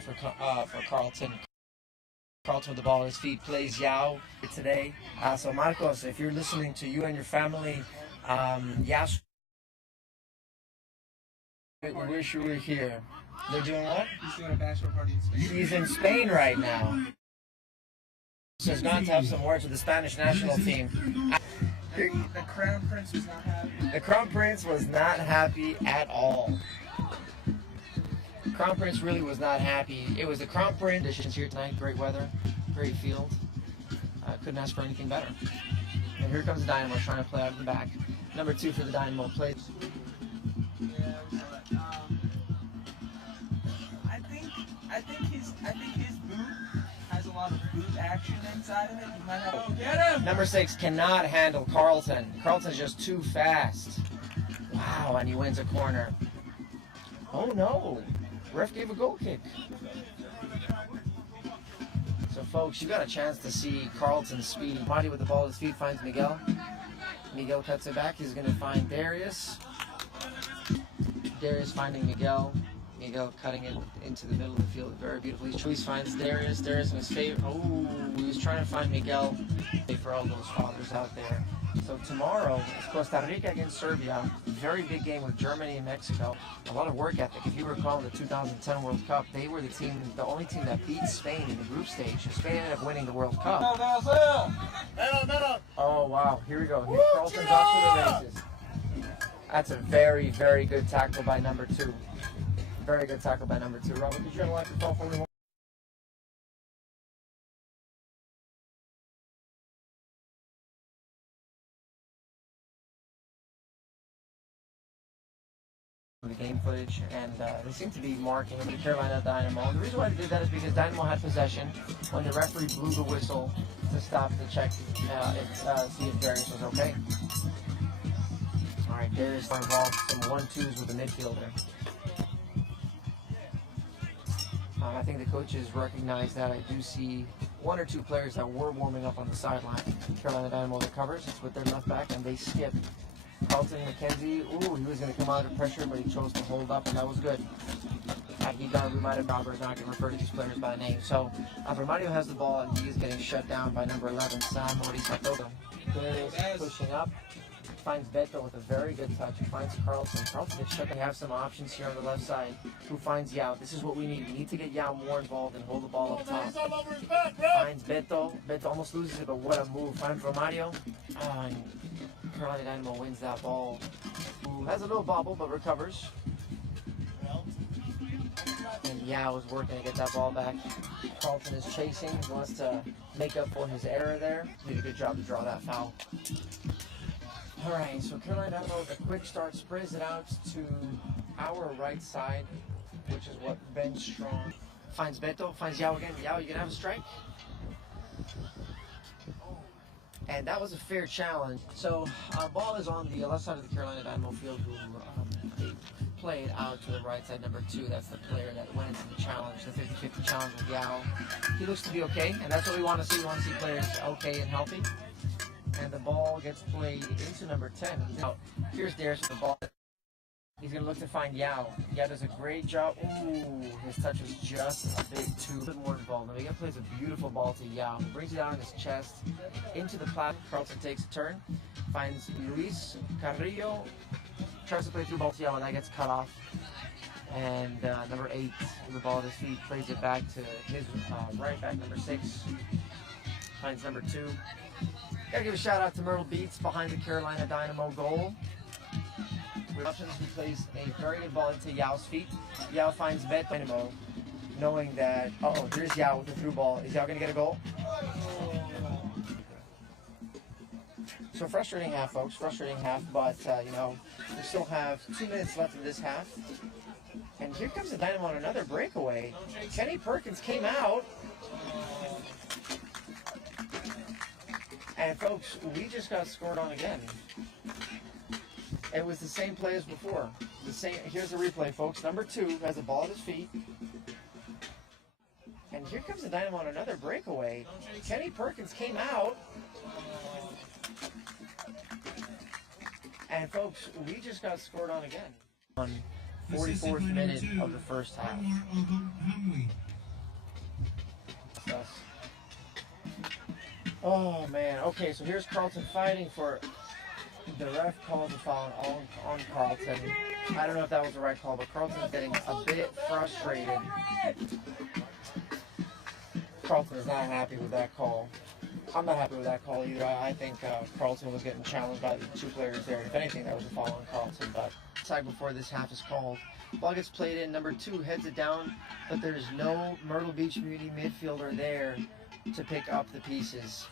for Carlton. Carlton with the ball at his feet, plays Yao today. So Marcos, if you're listening to you and your family, Yas, we wish you were here. They're doing what? He's doing a bachelor party in Spain. He's in Spain right now. So he's gone to have some words with the Spanish national team. The Crown Prince was not happy. The Crown Prince was not happy at all. Crown Prince really was not happy. It was the Crown Prince. Conditions here tonight, great weather, great field. Couldn't ask for anything better. And here comes the Dynamo trying to play out of the back. Number 2 for the Dynamo plays. Yeah, I think his boot has a lot of boot action inside of it. He might have to get him. Number 6 cannot handle Carlton. Carlton's just too fast. Wow, and he wins a corner. Oh no. Ref gave a goal kick. So folks, you got a chance to see Carlton's speed. Marty with the ball at his feet finds Miguel. Miguel cuts it back. He's going to find Darius. Darius finding Miguel. Miguel cutting it into the middle of the field very beautifully. Luis finds Darius. Darius in his favor. Oh, he was trying to find Miguel. For all those fathers out there. So tomorrow is Costa Rica against Serbia. Very big game with Germany and Mexico. A lot of work ethic. If you recall in the 2010 World Cup, they were the only team that beat Spain in the group stage. Spain ended up winning the World Cup. Oh wow, here we go. Here Carlton's off to the races. That's a very, very good tackle by number 2. Very good tackle by number 2. Robert, did you unlock your phone for me? The game footage, and they seem to be marking the Carolina Dynamo. And the reason why they did that is because Dynamo had possession when the referee blew the whistle to stop the check, see if Darius was okay. All right, Darius involved some 1-2s with the midfielder. I think the coaches recognize that. I do see 1 or 2 players that were warming up on the sideline. Carolina Dynamo recovers. It's with their left back, and they skip. Carlton McKenzie, he was going to come out of pressure, but he chose to hold up, and that was good. We might have not going to refer to these players by name. So, Romario has the ball, and he is getting shut down by number 11, Sam Morisatoga. Darius pushing up, finds Beto with a very good touch. He finds Carlton. Carlton gets shut. They have some options here on the left side. Who finds Yao? This is what we need. We need to get Yao more involved and hold the ball up top. Finds Beto. Beto almost loses it, but what a move. Finds Romario. And Carolina Dynamo wins that ball. Has a little bobble, but recovers. And Yao is working to get that ball back. Carlton is chasing. He wants to make up for his error there. Did a good job to draw that foul. All right, so Carolina Dynamo with a quick start sprays it out to our right side, which is what Ben Strong finds Beto, finds Yao again. Yao, you gonna have a strike? And that was a fair challenge. So our ball is on the left side of the Carolina Dynamo field. They play it out to the right side, number 2. That's the player that went into the challenge, the 50-50 challenge with Yao. He looks to be okay, and that's what we want to see. We want to see players okay and healthy. And the ball gets played into number 10. Now, here's Darius with the ball. He's going to look to find Yao. Yao does a great job. Ooh, his touch was just a bit more involved. Now, Miguel plays a beautiful ball to Yao. He brings it out on his chest into the platform. Carlton takes a turn, finds Luis Carrillo, tries to play through ball to Yao, and that gets cut off. And number 8, with the ball at his feet, plays it back to his right back, number 6. Finds number 2. Gotta give a shout out to Myrtle Beats behind the Carolina Dynamo goal. He plays a very good ball into Yao's feet. Yao finds Dynamo, knowing that, here's Yao with the through ball. Is Yao gonna get a goal? So frustrating half, folks, frustrating half, but we still have 2 minutes left in this half. And here comes the Dynamo on another breakaway. Kenny Perkins came out. And folks, we just got scored on again. It was the same play as before. Here's the replay, folks. Number 2 has the ball at his feet. And here comes the Dynamo on another breakaway. Kenny Perkins came out. And folks, we just got scored on again. On 44th minute of the first half. Omar Alhamwi Oh man. Okay, so here's Carlton fighting for. The ref calls a foul on Carlton. I don't know if that was the right call, but Carlton's getting a bit frustrated. Carlton is not happy with that call. I'm not happy with that call either. I think Carlton was getting challenged by the two players there. If anything, that was a foul on Carlton. But side before this half is called. Ball gets played in. Number 2 heads it down, but there's no Myrtle Beach Community midfielder there to pick up the pieces.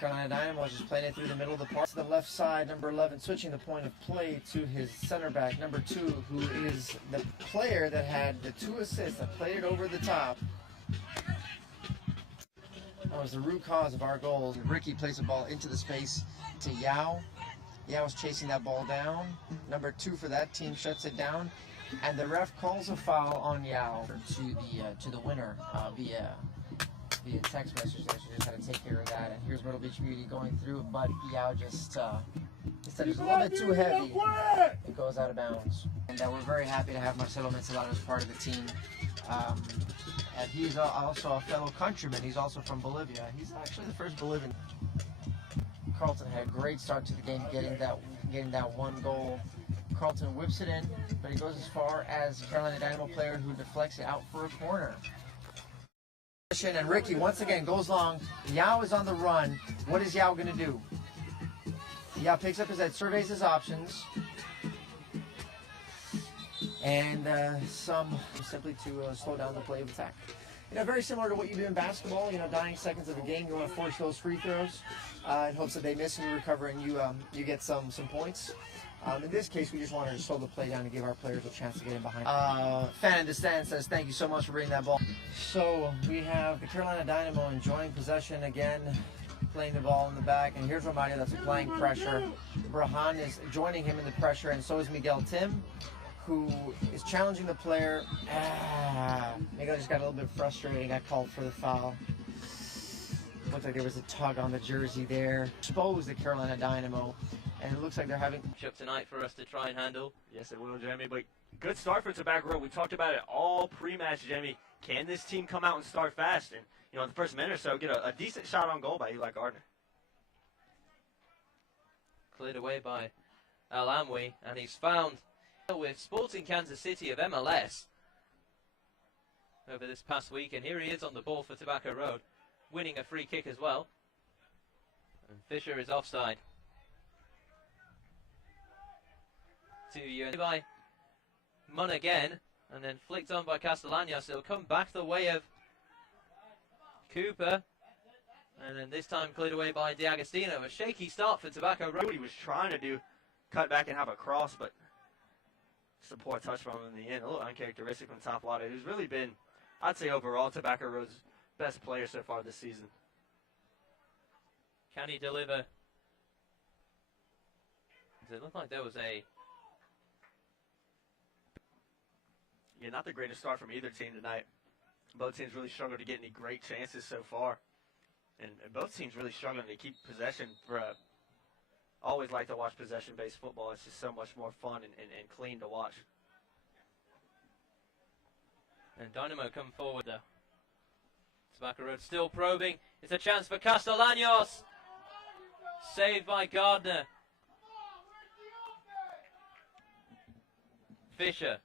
Carolina Dynamo is just playing it through the middle of the park. To the left side, number 11 switching the point of play to his center back, number 2, who is the player that had the 2 assists that played it over the top. That was the root cause of our goals. Ricky plays the ball into the space to Yao. Yao is chasing that ball down. Number 2 for that team shuts it down, and the ref calls a foul on Yao to the winner via text message there, so just had to take care of that. And here's Myrtle Beach Community going through it, but Yao just instead it's a little bit too heavy, it goes out of bounds. And we're very happy to have Marcelo Mencelado as part of the team. And he's also a fellow countryman. He's also from Bolivia. He's actually the first Bolivian. Carlton had a great start to the game, getting that one goal. Carlton whips it in, but he goes as far as Carolina Dynamo player who deflects it out for a corner. And Ricky once again goes long. Yao is on the run. What is Yao going to do? Yao picks up his head, surveys his options, and simply to slow down the play of attack. You know, very similar to what you do in basketball. You know, dying seconds of a game, you want to force those free throws in hopes that they miss and you recover and you get some points. In this case, we just wanted to slow the play down and give our players a chance to get in behind. Fan in the stand says, thank you so much for bringing that ball. So we have the Carolina Dynamo enjoying possession again, playing the ball in the back. And here's Romario that's applying pressure. Brahan is joining him in the pressure, and so is Miguel Tim, who is challenging the player. Miguel just got a little bit frustrated and got called for the foul. Looked like there was a tug on the jersey there. Exposed the Carolina Dynamo. And it looks like they're having up tonight for us to try and handle. Yes, it will, Jamie. But good start for Tobacco Road. We talked about it all pre-match, Jamie. Can this team come out and start fast? And, you know, in the first minute or so, get a decent shot on goal by Eli Gardner. Cleared away by Alhamwi, and he's found with Sporting Kansas City of MLS over this past week. And here he is on the ball for Tobacco Road, winning a free kick as well. And Fisher is offside. To by Munn again, and then flicked on by Castellanos. It'll come back the way of Cooper, and then this time cleared away by D'Agostino. A shaky start for Tobacco Road. What he was trying to do, cut back and have a cross, but just a poor touch from him in the end. A little uncharacteristic from Tapalata, who's really been, I'd say overall, Tobacco Road's best player so far this season. Can he deliver? Does it look like there was a... Yeah, not the greatest start from either team tonight. Both teams really struggled to get any great chances so far. And both teams really struggling to keep possession. Always like to watch possession-based football. It's just so much more fun and clean to watch. And Dynamo come forward there. Tobacco Road still probing. It's a chance for Castellanos. Saved by Gardner. Fisher.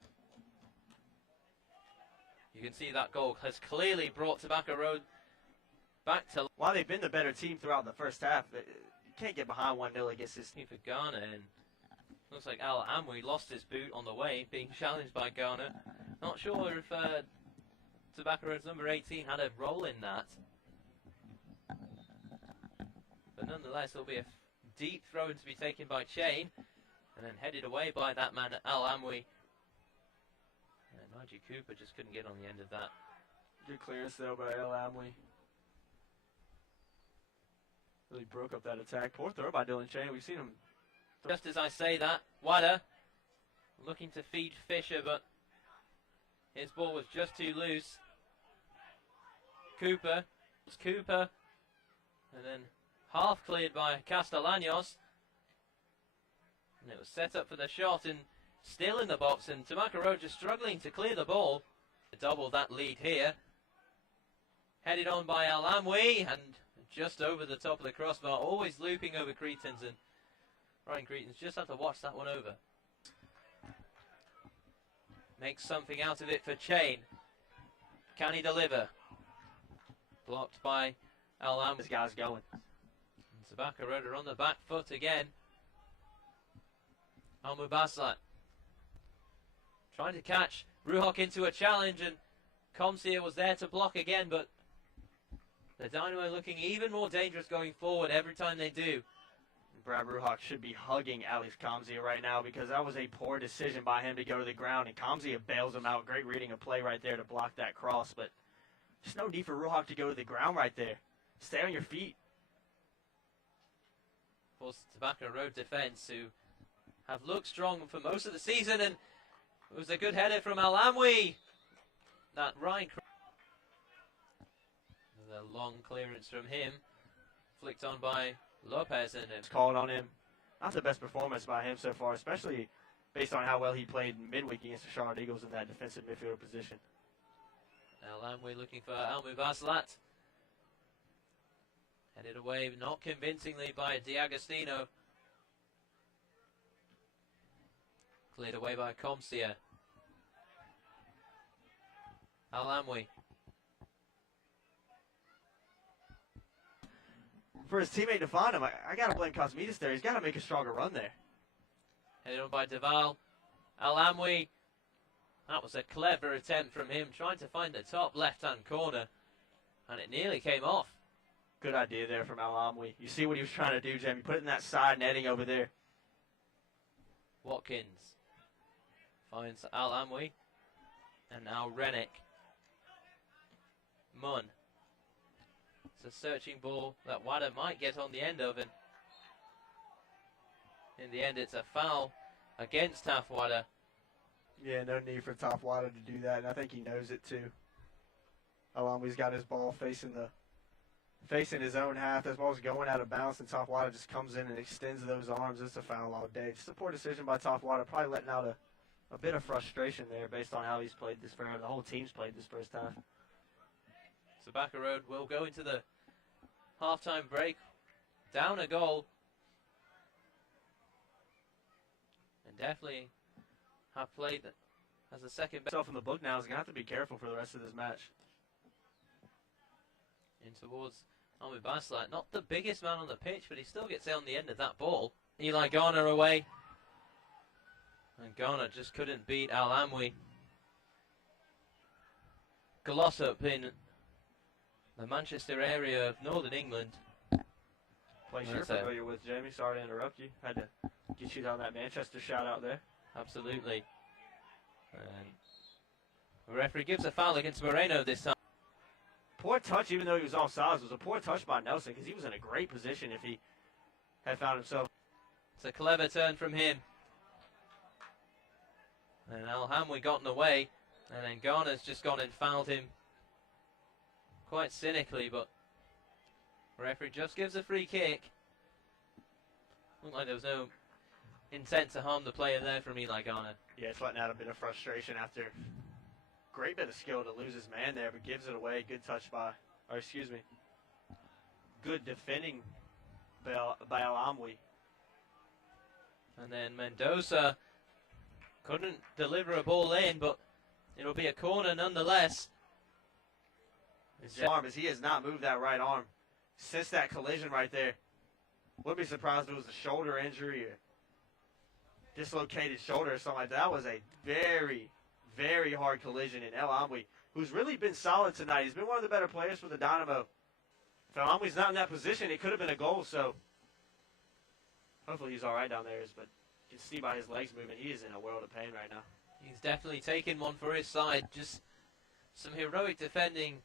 You can see that goal has clearly brought Tobacco Road back to... While they've been the better team throughout the first half, you can't get behind 1-0 against this team. For Garner, and looks like Alhamwi lost his boot on the way, being challenged by Garner. Not sure if Tobacco Road's number 18 had a role in that. But nonetheless, there'll be a deep throw to be taken by Chain, and then headed away by that man, Alhamwi. Nigel Cooper just couldn't get on the end of that. Good clearance though by Alhamwi. Really broke up that attack. Poor throw by Dylan Chain. We've seen him. Just as I say that, Wada looking to feed Fisher, but his ball was just too loose. Cooper. It's Cooper. And then half cleared by Castellanos. And it was set up for the shot, and still in the box, and Tobacco Road just struggling to clear the ball. Double that lead here. Headed on by Alhamwi, and just over the top of the crossbar, always looping over Cretans, and Ryan Cretans just have to watch that one over. Makes something out of it for Chain. Can he deliver? Blocked by Alhamwi. This guy's going. Tabaka Road are on the back foot again. Baslat trying to catch Ruhok into a challenge, and Comsia was there to block again, but the Dynamo looking even more dangerous going forward every time they do. Brad Ruhok should be hugging Alex Comsia right now, because that was a poor decision by him to go to the ground, and Comsia bails him out. Great reading of play right there to block that cross, but there's no need for Ruhok to go to the ground right there. Stay on your feet. Of course, Tabaka Road defense, who have looked strong for most of the season, and it was a good header from Alhamwi. That Ryan. The long clearance from him, flicked on by Lopez, and It's called on him. Not the best performance by him so far, especially based on how well he played midweek against the Charlotte Eagles in that defensive midfielder position. Alhamwi looking for Baslat. Headed away, not convincingly, by D'Agostino. Cleared away by Comsia. Alhamwi. For his teammate to find him, I got to blame Cosmides there. He's got to make a stronger run there. Headed on by Deval. Alhamwi. That was a clever attempt from him, trying to find the top left-hand corner, and it nearly came off. Good idea there from Alhamwi. You see what he was trying to do, Jamie. Put it in that side netting over there. Watkins finds Alhamwi, and now Rennick. Munn. It's a searching ball that Wada might get on the end of, and in the end it's a foul against Tafwada. Yeah, no need for Tafwada to do that, and I think he knows it too. Alhamwi's got his ball facing his own half. That ball's going out of bounds, and Tafwada just comes in and extends those arms. It's a foul all day. Just a poor decision by Tafwada, probably letting out a bit of frustration there based on how he's played this first, the whole team's played this first half. Tabaka Road will go into the halftime break down a goal, and definitely have played as a second best. Himself in the book now is going to have to be careful for the rest of this match. In towards Baslat, not the biggest man on the pitch, but he still gets on the end of that ball. Eli Garner away, and Garner just couldn't beat Alhamwi. Glossop in the Manchester area of Northern England. Place you're familiar with, Jamie. Sorry to interrupt you. Had to get you down that Manchester shout out there. Absolutely. And the referee gives a foul against Moreno this time. Poor touch, even though he was offsides, was a poor touch by Nelson, because he was in a great position if he had found himself. It's a clever turn from him. And Alhamwi got in the way, and then Garner's just gone and fouled him quite cynically, but the referee just gives a free kick. Looked like there was no intent to harm the player there from Eli Garner. Yeah, it's letting out a bit of frustration after great bit of skill to lose his man there, but gives it away. Good touch good defending by Alhamwi. And then Mendoza couldn't deliver a ball in, but it'll be a corner nonetheless. His arm, as he has not moved that right arm since that collision right there. Wouldn't be surprised if it was a shoulder injury or dislocated shoulder or something like that. That was a very, very hard collision in Alhamwi, who's really been solid tonight. He's been one of the better players for the Dynamo. If Alhamwi's not in that position, it could have been a goal, so hopefully he's all right down there. But you can see by his legs moving, he is in a world of pain right now. He's definitely taken one for his side. Just some heroic defending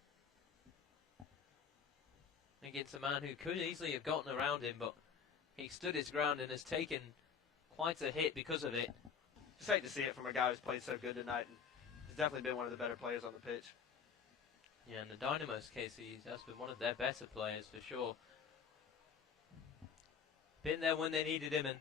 against a man who could easily have gotten around him, but he stood his ground and has taken quite a hit because of it. Just hate to see it from a guy who's played so good tonight, and he's definitely been one of the better players on the pitch. Yeah, in the Dynamo's case, he has been one of their better players for sure. Been there when they needed him, and